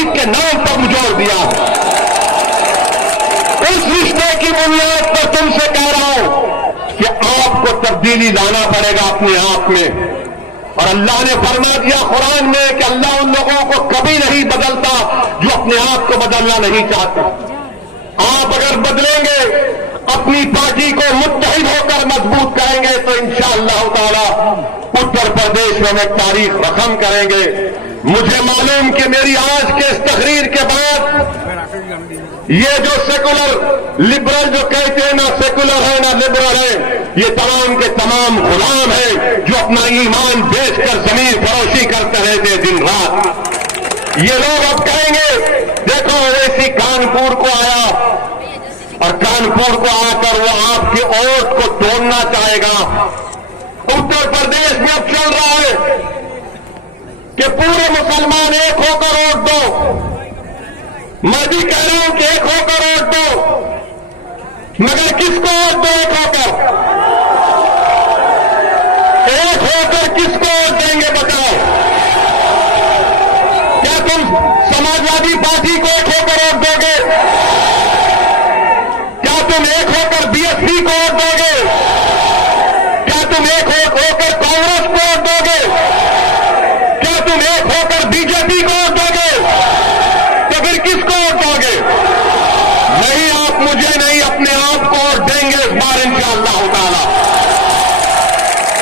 तौहीद के नाम पर जोड़ दिया है। उस रिश्ते की बुनियाद पर तुमसे कह रहा हूं कि आपको तब्दीली लाना पड़ेगा अपने आप में। और अल्लाह ने फरमा दिया कुरान में कि अल्लाह उन लोगों को कभी नहीं बदलता जो अपने आप को बदलना नहीं चाहते। आप अगर बदलेंगे, अपनी पार्टी को मुत्तहिद होकर मजबूत करेंगे तो इंशाअल्लाह ताला उत्तर प्रदेश में एक तारीख रकम करेंगे। मुझे मालूम कि मेरी आज के इस तकरीर के बाद ये जो सेकुलर लिबरल जो कहते हैं, ना सेकुलर है ना लिबरल है, ये तमाम के तमाम गुलाम हैं जो अपना ईमान बेचकर जमीन फरोशी करते रहते दिन रात। ये लोग अब कहेंगे देखो ओवैसी कानपुर को आया और कानपुर को आकर वो आपके वोट को तोड़ना चाहेगा। उत्तर प्रदेश में अब चल रहा है कि पूरे मुसलमान एक होकर वोट दो। मैं भी कह रहा हूं कि एक होकर वोट दो, मगर किसको वोट दो? एक होकर किसको वोट देंगे बताओ? क्या तुम समाजवादी पार्टी को एक होकर वोट दोगे? क्या तुम एक होकर बीएसपी को वोट दोगे? क्या तुम एक होकर कांग्रेस को वोट दोगे? क्या तुम एक होकर बीजेपी को वोट दोगे? तो फिर किसको वोट दोगे? नहीं, आप मुझे नहीं अपने आप को वोट देंगे इस बार इंशाअल्लाह ताला।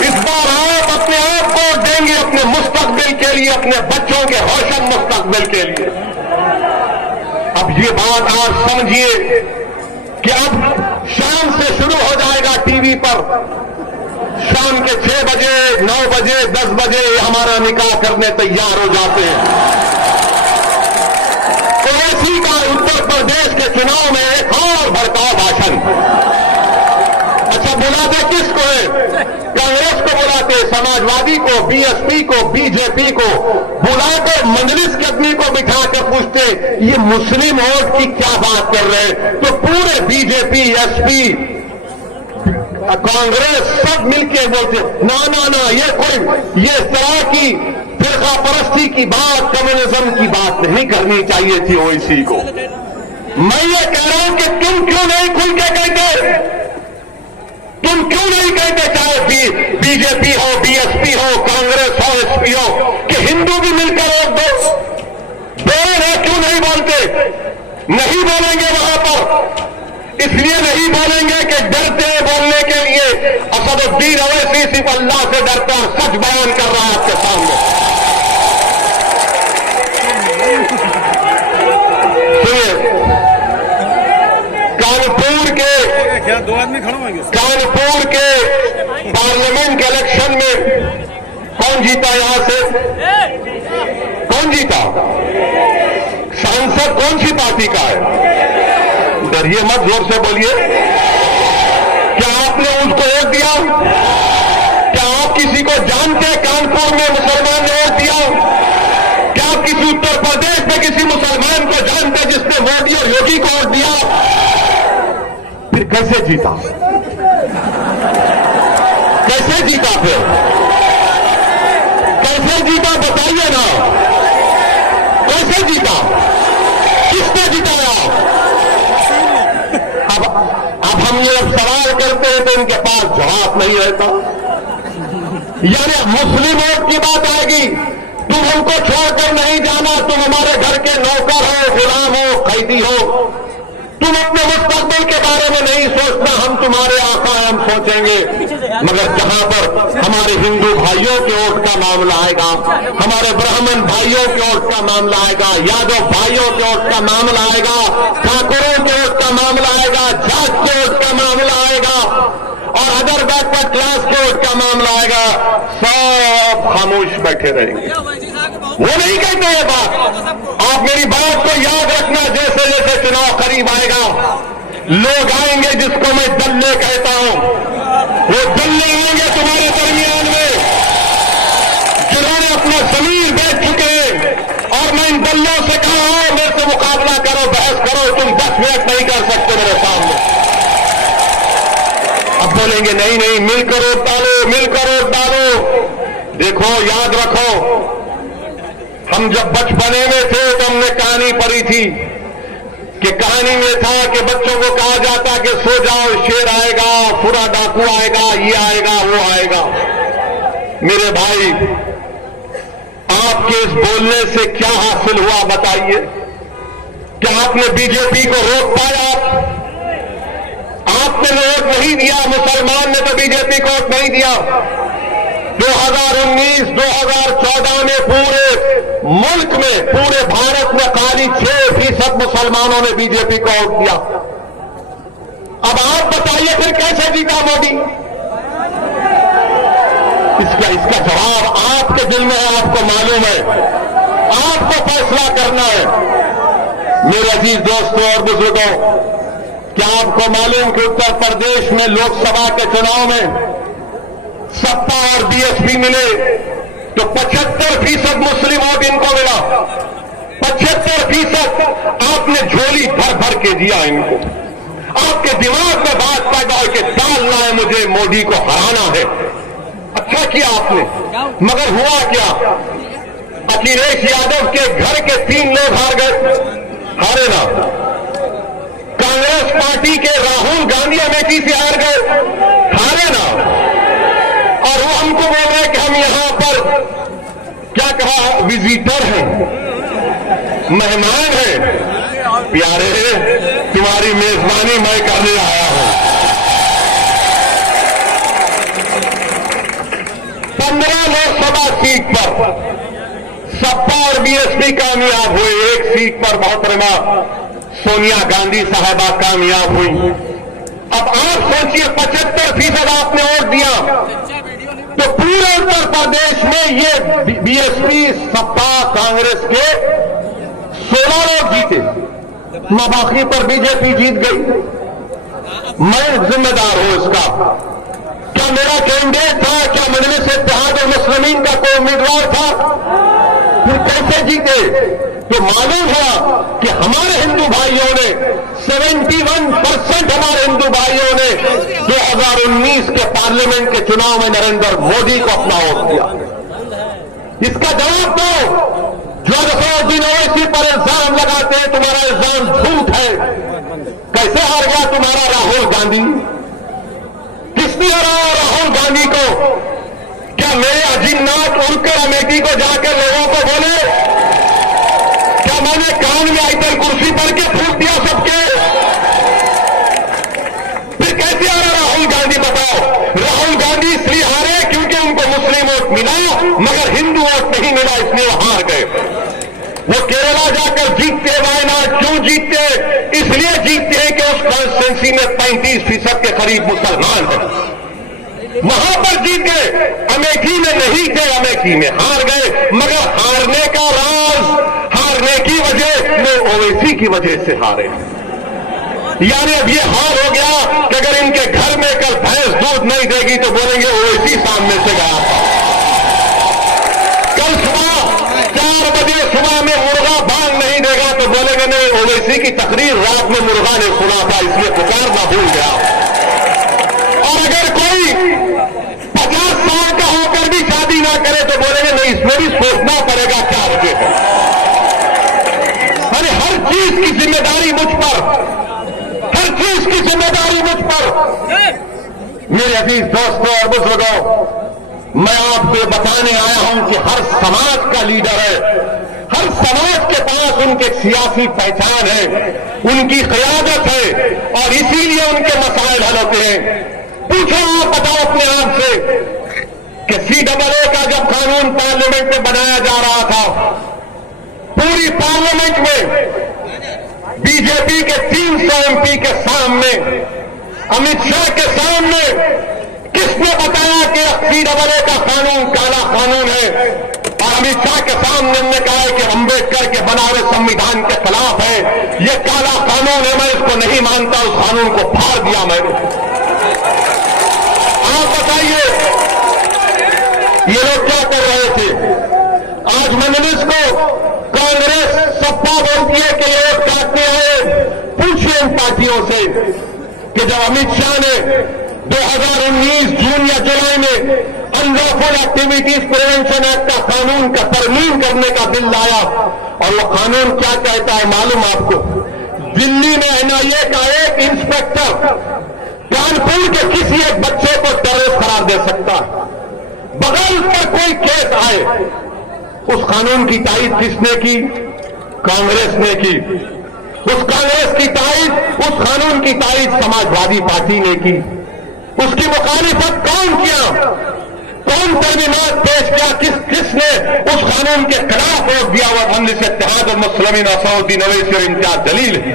इस बार आप अपने आप को वोट देंगे अपने मुस्तकबिल के लिए, अपने बच्चों के रोशन मुस्तकबिल के लिए। अब ये बात आप समझिए कि अब शाम से शुरू हो जाएगा टीवी पर, शाम के 6 बजे 9 बजे 10 बजे हमारा निकाह करने तैयार हो जाते हैं। ओवैसी का उत्तर प्रदेश के चुनाव में एक और भड़काऊ भाषण। अच्छा, बुलाते किसको है? कांग्रेस को बुलाते, समाजवादी को, बीएसपी को, बीजेपी को बुलाकर मजलिस के आदमी को बिठाकर पूछते ये मुस्लिम वोट की क्या बात कर रहे हैं? तो पूरे बीजेपी, एसपी, कांग्रेस सब मिलके बोलते ना ना ना, ये इस तरह की फिरका परस्ती की बात, कम्युनिज्म की बात नहीं करनी चाहिए थी ओवैसी को। मैं ये कह रहा हूं कि तुम क्यों नहीं खुल के कहते? तुम क्यों नहीं कहते, चाहे बीजेपी हो, बीएसपी हो, कांग्रेस हो, एसपी हो, कि हिंदू भी मिलकर वोट दो? बोल है, क्यों नहीं बोलते? नहीं बोलेंगे वहां पर, इसलिए नहीं बोलेंगे कि डरते हैं बोलने के लिए। असदुद्दीन ओवैसी सिर्फ अल्लाह से डरता है, सच बयान कर रहा है आपके सामने। सुनिए, कानपुर के पार्लियामेंट के इलेक्शन में कौन जीता? यहां से कौन जीता? सांसद कौन सी पार्टी का है? डरिए मत, जोर से बोलिए। क्या आपने उसको वोट दिया? क्या आप किसी को जानते कानपुर में मुसलमान ने वोट दिया? क्या आप किसी उत्तर प्रदेश में किसी मुसलमान को जानते जिसने मोदी और योगी को वोट दिया? फिर कैसे जीता? कैसे जीता? फिर कैसे जीता बताइए ना, कैसे जीता? किसने जिताया? अब हम ये सवाल करते हैं तो इनके पास जवाब नहीं रहता। यानी मुस्लिम वोट की बात आएगी, तुम हमको छोड़कर नहीं जाना, तुम हमारे घर के नौकर हो, गुलाम हो, कैदी हो, तुम अपने मुस्तकबिल के बारे में नहीं सोचना, हम तुम्हारे आका हैं, हम सोचेंगे। मगर जहां पर हमारे हिंदू भाइयों के वोट का मामला आएगा, हमारे ब्राह्मण भाइयों के वोट का मामला आएगा, यादव भाइयों के वोट का मामला आएगा, ठाकुरों के वोट का मामला आएगा, जाट के वोट का मामला आएगा और अदर बैकवर्ड क्लास के वोट का मामला आएगा, सब खामोश बैठे रहेंगे। वो नहीं कहते ये बात। आप मेरी बात को याद रखना, जैसे जैसे चुनाव करीब आएगा लोग आएंगे जिसको मैं दल्ले कहता हूं, वो दल्ले आएंगे तुम्हारे दरमियान में जिन्होंने अपना जमीर बेच चुके हैं। और मैं इन दल्लों से कहा हूं मेरे से मुकाबला करो, बहस करो, तुम 10 मिनट नहीं कर सकते मेरे सामने। अब बोलेंगे नहीं नहीं, मिलकर वोट डालो, मिलकर वोट डालो। देखो याद रखो, हम जब बचपने में थे तो हमने कहा कि कहानी में था कि बच्चों को कहा जाता कि सो जाओ, शेर आएगा, फुरा डाकू आएगा, ये आएगा, वो आएगा। मेरे भाई, आपके इस बोलने से क्या हासिल हुआ बताइए? क्या आपने बीजेपी को रोक पाया? आपने वोट नहीं दिया, मुसलमान ने तो बीजेपी को वोट नहीं दिया। 2019-2014 में पूरे मुल्क में, पूरे भारत में खाली 6% मुसलमानों ने बीजेपी को वोट दिया। अब आप बताइए फिर कैसे जीता मोदी? इसका जवाब आपके दिल में है, आपको मालूम है, आपको फैसला करना है। मेरे अजीज दोस्तों और बुजुर्गों, क्या आपको मालूम कि उत्तर प्रदेश में लोकसभा के चुनाव में सपा और बीएसपी मिले तो 75% मुस्लिम वोट इनको मिला। 75% आपने झोली भर भर के दिया इनको। आपके दिमाग में बात पैदा हो कि डालना है, मुझे मोदी को हराना है। अच्छा किया आपने, मगर हुआ क्या? अखिलेश यादव के घर के 3 लोग हार गए, हारे ना। कांग्रेस पार्टी के राहुल गांधी अमेठी से हार गए, हारे ना। और वो हमको बोल रहे हैं कि हम यहां पर क्या कहा, विजिटर हैं, मेहमान हैं। प्यारे, तुम्हारी मेजबानी मैं करने आया हूं। 15 लोकसभा सीट पर सपा और बीएसपी कामयाब हुए। एक सीट पर मोहतरमा सोनिया गांधी साहबा कामयाब हुई। अब आप सोचिए, 75% आपने वोट दिया तो पूरे उत्तर प्रदेश में ये बीएसपी, सपा, कांग्रेस के 16 लोग जीते, बाकी पर बीजेपी जीत गई। मैं जिम्मेदार हूं इसका। क्या मेरा कैंडिडेट था? क्या मजलिस इत्तेहाद मुस्लिमीन का कोई उम्मीदवार था? फिर कैसे जीते? तो मालूम हुआ कि हमारे हिंदू भाइयों ने 71% हमारे हिंदू भाइयों ने 2019 के पार्लियामेंट के चुनाव में नरेंद्र मोदी को अपना वोट दिया। इसका जवाब दो। जो असदुद्दीन ओवैसी पर इल्जाम लगाते हैं, तुम्हारा इल्जाम झूठ है। कैसे हार गया तुम्हारा राहुल गांधी? किसने हराया राहुल गांधी को? क्या मेरे अजिन्नाथ उनकर अमेठी को जाकर लोगों को बोले? क्या मैंने कान में आईपीएल कुर्सी पर के फूक दिया सबके? फिर कैसे हारा राहुल गांधी बताओ? राहुल गांधी इसलिए हारे क्योंकि उनको मुस्लिम वोट मिला मगर हिंदू वोट नहीं मिला, इसलिए वो हार गए। वो केरला जाकर जीतते, वायनाड क्यों जीतते? इसलिए जीतते हैं कि उस कॉन्स्टिट्यूंसी में 35% के करीब मुसलमान हैं, वहां पर जीत गए। अमेठी में नहीं थे, अमेठी में हार गए, मगर हारने का राज, हारने की वजह वो ओवैसी की वजह से हारे। यानी अब ये हाल हो गया कि अगर इनके घर में कल भैंस दूध नहीं देगी तो बोलेंगे ओवैसी सामने से गया था। कल सुबह 4 बजे सुबह में मुर्गा बांग नहीं देगा तो बोलेंगे नहीं, ओवैसी की तकरीर रात में मुर्गा ने सुना था इसलिए पुकारना भूल गया। और अगर कोई 50 साल का होकर भी शादी ना करे तो बोलेंगे नहीं, इसमें भी सोचना पड़ेगा क्या वजह है। अरे हर चीज की जिम्मेदारी मुझ पर, हर चीज की जिम्मेदारी मुझ पर। मेरे अजीज दोस्तों और बुजुर्गों, मैं आपको बताने आया हूं कि हर समाज का लीडर है, हर समाज के पास उनके सियासी पहचान है, उनकी क़यादत है और इसीलिए उनके मसाइल हल होते हैं। पूछो, आप बताओ अपने आप से कि CAA का जब कानून पार्लियामेंट में बनाया जा रहा था, पूरी पार्लियामेंट में बीजेपी के 300 MP के सामने, अमित शाह के सामने किसने बताया कि CAA का कानून काला कानून है? और अमित शाह के सामने हमने कहा है कि अम्बेडकर के बनाए संविधान के खिलाफ है, ये काला कानून है, मैं इसको नहीं मानता, उस कानून को फाड़ दिया मैंने। आप बताइए ये लोग क्या कर रहे थे? आज मजलिस को कांग्रेस सपा बोलती है कि ये काटते हैं। पूछिए इन पार्टियों से कि जब अमित शाह ने 2019 जून या जुलाई में अनलॉफुल एक्टिविटीज प्रिवेंशन एक्ट का कानून का तरमीम करने का बिल लाया और वो कानून क्या कहता है मालूम आपको? दिल्ली में एनआईए का एक इंस्पेक्टर कानपुर के किसी एक बच्चे को टेररिस्ट करार दे सकता है। बगल पर कोई केस आए, उस कानून की तारीफ किसने की? कांग्रेस ने की। उस कांग्रेस की तारीफ, उस कानून की तारीफ समाजवादी पार्टी ने की। उसकी मुखालिफत कौन किया? कौन तरमीमात पेश किया? किसने उस कानून के खिलाफ वोट दिया? और हमने से इत्तेहाद मुस्लिमीन असउद्दीन अवैसी और इम्तियाज जलील है।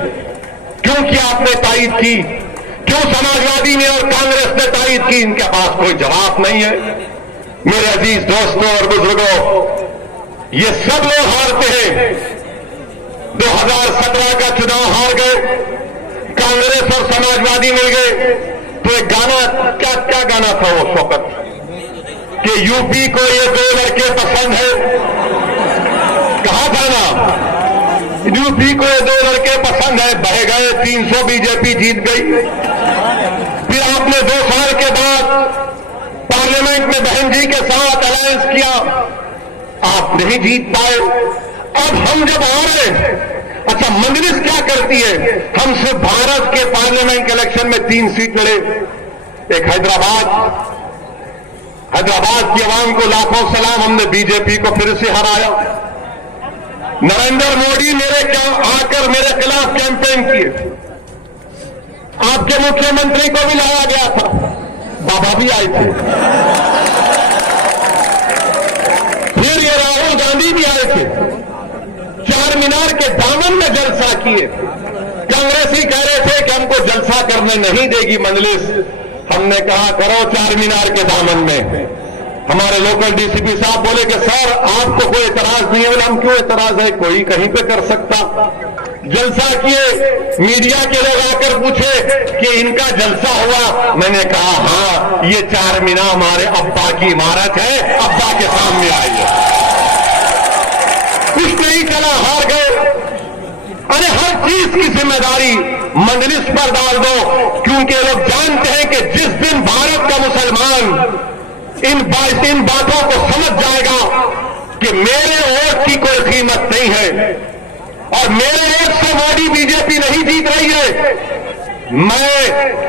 क्यों किया आपने तारीफ की? क्यों समाजवादी ने और कांग्रेस ने तारीफ की? इनके पास कोई जवाब नहीं है। मेरे अजीज दोस्तों और बुजुर्गों, ये सब लोग हारते हैं। 2017 का चुनाव हार गए, कांग्रेस और समाजवादी मिल गए। तो एक गाना, क्या गाना था उस वक्त कि यूपी को ये दो लड़के पसंद है। कहा था ना, यूपी को ये दो लड़के पसंद है। बह गए 300, बीजेपी जीत गई। फिर आपने 2 साल के बाद पार्लियामेंट में बहन जी के साथ अलायंस किया, आप नहीं जीत पाए। अब हम जब आ रहे हैं, अच्छा मजलिस क्या करती है? हम सिर्फ भारत के पार्लियामेंट के इलेक्शन में 3 सीट लड़े। एक हैदराबाद की आवाम को लाखों सलाम, हमने बीजेपी को फिर से हराया। नरेंद्र मोदी आकर मेरे खिलाफ कैंपेन किए। आपके मुख्यमंत्री को भी लाया गया था, बाबा भी आए थे। फिर ये राहुल गांधी भी आए थे, चार मीनार के दामन में जलसा किए। कांग्रेसी कह रहे थे कि हमको जलसा करने नहीं देगी मजलिस। हमने कहा करो चार मीनार के दामन में। हमारे लोकल डीसीपी साहब बोले कि सर आपको कोई एतराज नहीं है। बोले हम क्यों एतराज है, कोई कहीं पे कर सकता। जलसा किए, मीडिया के लोग आकर पूछे कि इनका जलसा हुआ। मैंने कहा हाँ, ये चार मीनार हमारे अब्बा की इमारत है, अब्बा के सामने आई है। कुछ नहीं चला, हार गए। अरे हर चीज की जिम्मेदारी मजलिस पर डाल दो, क्योंकि लोग जानते हैं कि जिस दिन भारत का मुसलमान इन बातों को समझ जाएगा कि मेरे वोट की कोई कीमत नहीं है और मेरे वोट से मोदी बीजेपी नहीं जीत रही है, मैं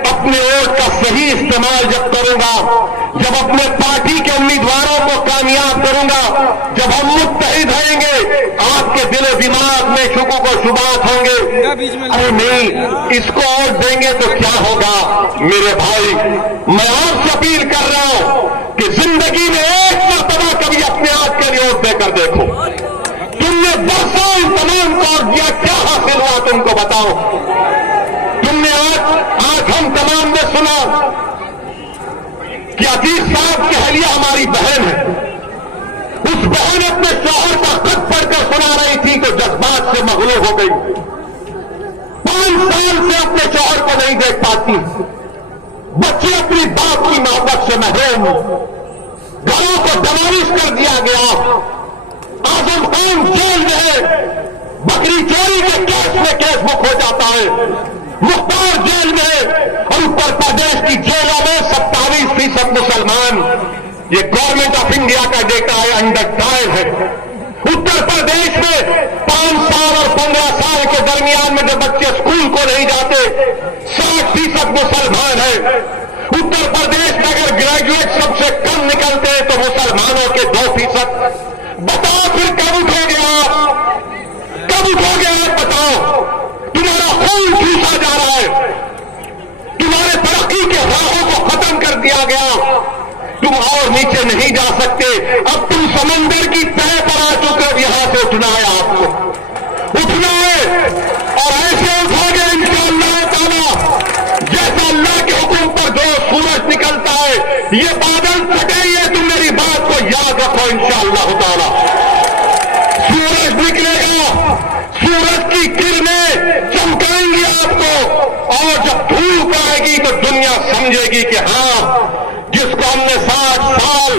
अपने वोट का सही इस्तेमाल जब करूंगा, जब अपने पार्टी के उम्मीदवारों को कामयाब करूंगा, जब हम मुत्तहिद रहेंगे, आपके दिल दिमाग में शुक्र को शुबात होंगे। अरे नहीं, इसको वोट देंगे तो क्या होगा? मेरे भाई, मैं आपसे अपील कर रहा हूं कि जिंदगी में एक मरतबा कभी अपने आप के लिए वोट देकर देखो। तुमने बरसों तमाम को दिया, क्या हासिल हुआ तुमको बताओ? तुमने आज हम तमाम ने सुना कि अतीक साहब की अहलिया हमारी बहन है। उस बहन अपने शौहर का खत पढ़कर सुना रही थी तो जज्बात से मगलूब हो गई। 5 साल से अपने शौहर को नहीं देख पाती। बच्चे अपनी बाप की मोहब्बत से महरूम, घरों को डमोलिश कर दिया गया। आजम खान जेल में है, बकरी चोरी के केस में केस बुक हो जाता है। मुख्तार जेल में और उत्तर प्रदेश की जेलों में 27% मुसलमान। ये गवर्नमेंट ऑफ इंडिया का डेटा है, अंडर ट्रायल है। उत्तर प्रदेश में 5 साल और 15 साल के दरमियान में जो बच्चे स्कूल को नहीं जाते, 60% मुसलमान है। उत्तर प्रदेश में अगर ग्रेजुएट सबसे कम निकलते हैं तो मुसलमानों के 2%। बताओ फिर कब उठोगे आप? कब उठोगे आप? बताओ, तुम्हारा खून चूसा जा रहा है, तुम्हारे तरक्की के राहों को खत्म कर दिया गया, तुम और नीचे नहीं जा सकते। अब तुम समंदर की तह पर आ चुके हो, यहां से उठना है आपको, उठना है। और ऐसे उठोगे इंशाअल्लाह ताला, जैसा अल्लाह के हुक्म पर जो सूरज निकलता है, ये बादल फटेंगे, तुम मेरी बात को याद रखो इंशाअल्लाह ताला। सूरज निकलेगा, सूरज की किरणें चमकाएंगी आपको, और जब धूप आएगी तो दुनिया समझेगी कि हाँ, जिसको हमने 60 साल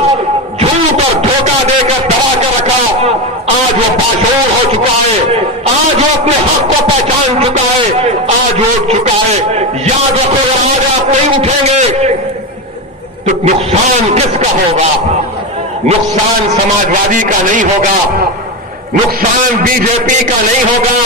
झूठ और धोखा देकर दबा कर रखा, आज वो बाशऊर हो चुका है, आज वो अपने हक को पहचान चुका है, आज वो उठ चुका है। याद रखो, आज आप नहीं उठेंगे तो नुकसान किसका होगा? नुकसान समाजवादी का नहीं होगा, नुकसान बीजेपी का नहीं होगा,